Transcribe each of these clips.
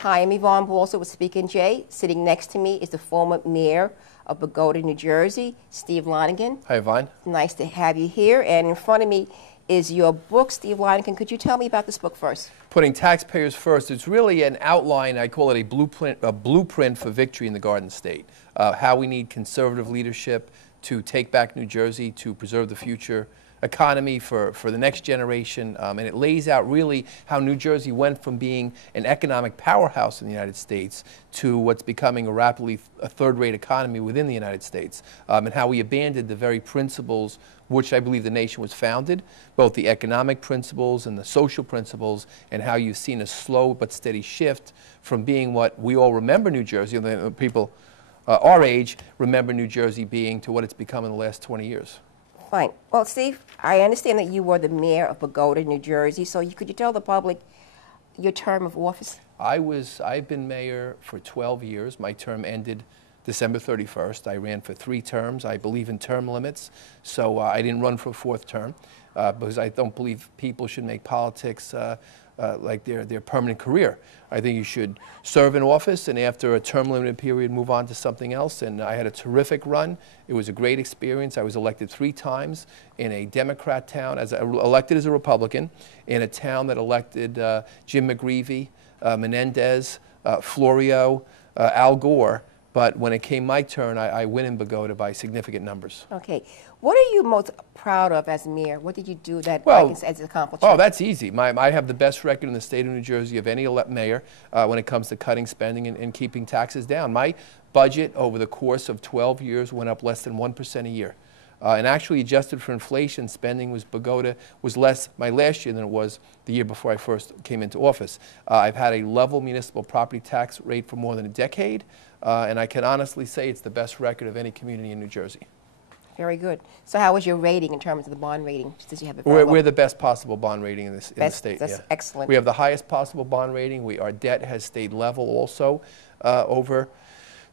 Hi, I'm Yvonne Balsa with Speaking J. Sitting next to me is the former mayor of Bogota, New Jersey, Steve Lonegan. Hi, Yvonne. Nice to have you here. And in front of me is your book, Steve Lonegan. Could you tell me about this book first? Putting taxpayers first. It's really an outline. I call it a blueprint for victory in the Garden State. How we need conservative leadership to take back New Jersey, to preserve the future economy for the next generation, and it lays out really how New Jersey went from being an economic powerhouse in the United States to what's becoming a third-rate economy within the United States, and how we abandoned the very principles which I believe the nation was founded, both the economic principles and the social principles, and how you've seen a slow but steady shift from being what we all remember New Jersey, the people our age remember New Jersey being, to what it's become in the last 20 years. Fine. Well, Steve, I understand that you were the mayor of Bogota, New Jersey, so could you tell the public your term of office? I've been mayor for 12 years. My term ended December 31st. I ran for 3 terms. I believe in term limits, so I didn't run for a 4th term because I don't believe people should make politics like their permanent career. I think you should serve in office and after a term limited period move on to something else, and I had a terrific run. It was a great experience. I was elected 3 times in a Democrat town, elected as a Republican, in a town that elected Jim McGreevey, Menendez, Florio, Al Gore. But when it came my turn, I win in Bogota by significant numbers. Okay. What are you most proud of as mayor? What did you do that as an accomplishment? Oh, that's easy. I have the best record in the state of New Jersey of any mayor when it comes to cutting spending and keeping taxes down. My budget over the course of 12 years went up less than 1% a year. And actually adjusted for inflation, spending Bogota was less my last year than it was the year before I first came into office. I've had a level municipal property tax rate for more than a decade, and I can honestly say it's the best record of any community in New Jersey. Very good. So how was your rating in terms of the bond rating? Since you have We're the best possible bond rating in the state. That's excellent. We have the highest possible bond rating. Our debt has stayed level also over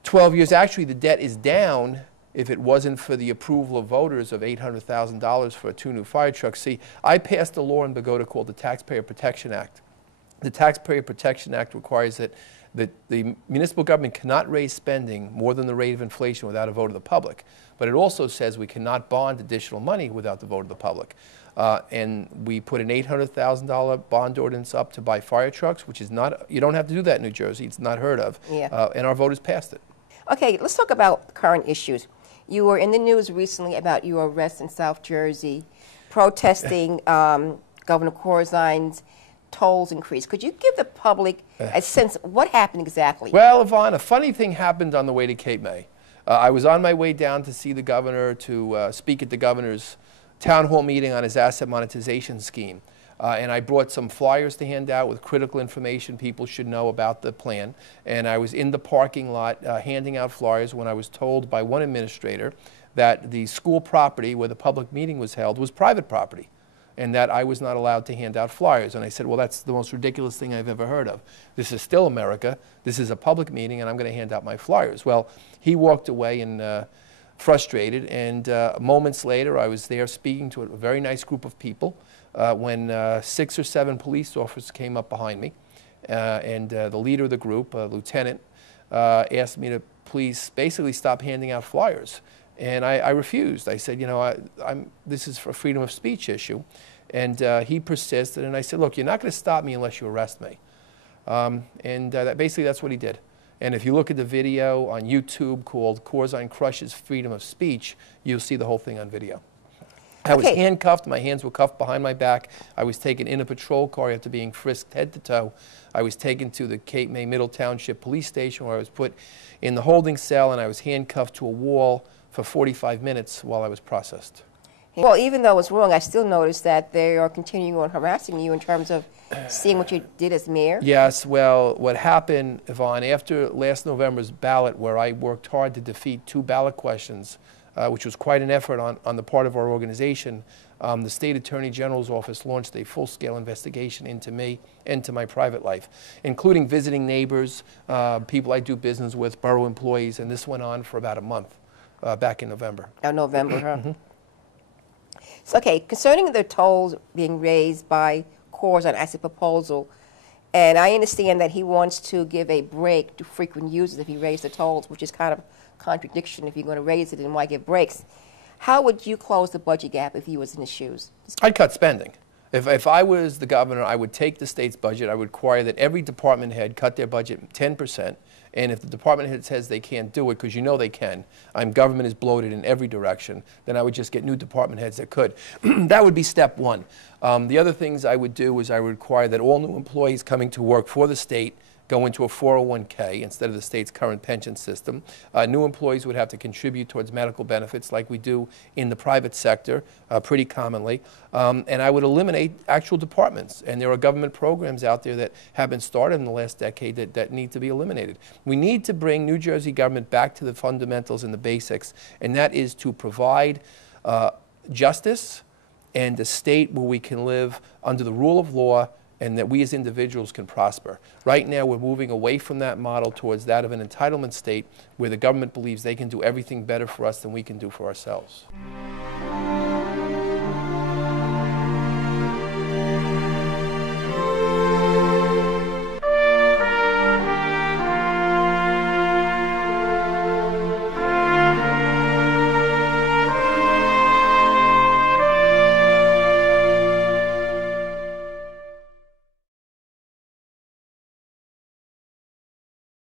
12 years. Actually, the debt is down if it wasn't for the approval of voters of $800,000 for 2 new fire trucks. See, I passed a law in Bogota called the Taxpayer Protection Act. The Taxpayer Protection Act requires that the municipal government cannot raise spending more than the rate of inflation without a vote of the public. But it also says we cannot bond additional money without the vote of the public. And we put an $800,000 bond ordinance up to buy fire trucks, which is not, you don't have to do that in New Jersey. It's not heard of. Yeah. And our voters passed it. Okay, let's talk about current issues. You were in the news recently about your arrest in South Jersey, protesting Govenor Corzine's tolls increase. Could you give the public a sense of what happened exactly? Well, Yvonne, a funny thing happened on the way to Cape May. I was on my way down to see the governor, to speak at the governor's town hall meeting on his asset monetization scheme. And I brought some flyers to hand out with critical information people should know about the plan. And I was in the parking lot handing out flyers when I was told by one administrator that the school property where the public meeting was held was private property, and that I was not allowed to hand out flyers. And I said, well, that's the most ridiculous thing I've ever heard of. This is still America. This is a public meeting, and I'm going to hand out my flyers. Well, he walked away and frustrated, and moments later, I was there speaking to a very nice group of people when 6 or 7 police officers came up behind me, and the leader of the group, a lieutenant, asked me to please basically stop handing out flyers. And I refused. I said, you know, this is a freedom of speech issue. And he persisted, and I said, look, you're not going to stop me unless you arrest me. Basically, that's what he did. And if you look at the video on YouTube called Corzine Crushes Freedom of Speech, you'll see the whole thing on video. I was handcuffed. My hands were cuffed behind my back. I was taken in a patrol car after being frisked head to toe. I was taken to the Cape May Middle Township Police Station where I was put in the holding cell, and I was handcuffed to a wall for 45 minutes while I was processed. Well, even though it's wrong, I still noticed that they are continuing on harassing you in terms of seeing what you did as mayor. Yes, well, what happened, Yvonne, after last November's ballot, where I worked hard to defeat 2 ballot questions, which was quite an effort on the part of our organization, the State Attorney General's office launched a full-scale investigation into me and to my private life, including visiting neighbors, people I do business with, borough employees, and this went on for about a month back in November. Oh, November, huh? Mm-hmm. So, okay, concerning the tolls being raised by Corzine as a proposal, And I understand that he wants to give a break to frequent users if he raised the tolls, which is kind of contradiction. If you're going to raise it, then why give breaks? How would you close the budget gap if you was in his shoes? I'd cut spending. If I was the governor, I would take the state's budget. I would require that every department head cut their budget 10%. And if the department head says they can't do it, because you know they can, government is bloated in every direction, then I would just get new department heads that could. That would be step one. The other things I would do is I would require that all new employees coming to work for the state go into a 401k instead of the state's current pension system. New employees would have to contribute towards medical benefits like we do in the private sector pretty commonly. And I would eliminate actual departments. And there are government programs out there that have been started in the last decade that need to be eliminated. We need to bring New Jersey government back to the fundamentals and the basics, and that is to provide justice and a state where we can live under the rule of law and that we as individuals can prosper. Right now, we're moving away from that model towards that of an entitlement state where the government believes they can do everything better for us than we can do for ourselves.